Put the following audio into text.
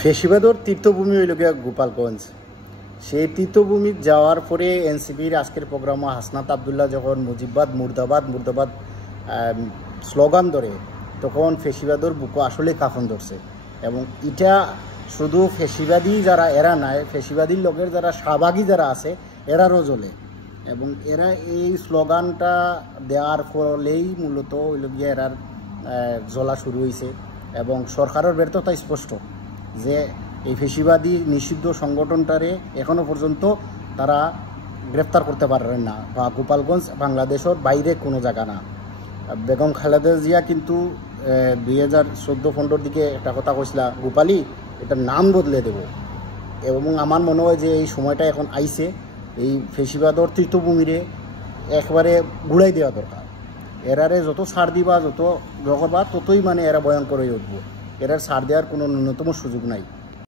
ফেসিবাদর তীর্থভূমি হইল গিয়া গোপালগঞ্জ। সেই তীর্থভূমি যাওয়ার পরে এনসিপির আজকের প্রোগ্রামে হাসনাত আবদুল্লাহ যখন মুজিববাদ মুর্দাবাদ মুর্দাবাদ স্লোগান ধরে, তখন ফেসিবাদর বুকো আসলে কাফন ধরছে। এবং এটা শুধু ফেসিবাদী যারা এরা নাই, ফেসিবাদীর লোকের যারা সহভাগী যারা আছে এরারও জ্বলে। এবং এরা এই স্লোগানটা দেওয়ার ফলেই মূলত হইল গিয়ে এরার জ্বলা শুরু হয়েছে। এবং সরকারের ব্যর্থতা স্পষ্ট যে এই ফেসিবাদী নিষিদ্ধ সংগঠনটারে এখনও পর্যন্ত তারা গ্রেফতার করতে পারেন না, বা গোপালগঞ্জ বাংলাদেশের বাইরে কোনো জায়গা না। বেগম খালেদা জিয়া কিন্তু 2014-15 দিকে একটা কথা কইছিলা, গোপালী এটার নাম বদলে দেব। এবং আমার মনে হয় যে এই সময়টা এখন আইছে, এই ফেসিবাদর তীর্থভূমিরে একবারে ঘুরাই দেওয়া দরকার। এরারে যত ছাড় দিবা, যত জগবা, ততই মানে এরা ভয়ঙ্কর হয়ে উঠবো। এরার ছাড় দেওয়ার কোনো ন্যূনতম সুযোগ নাই।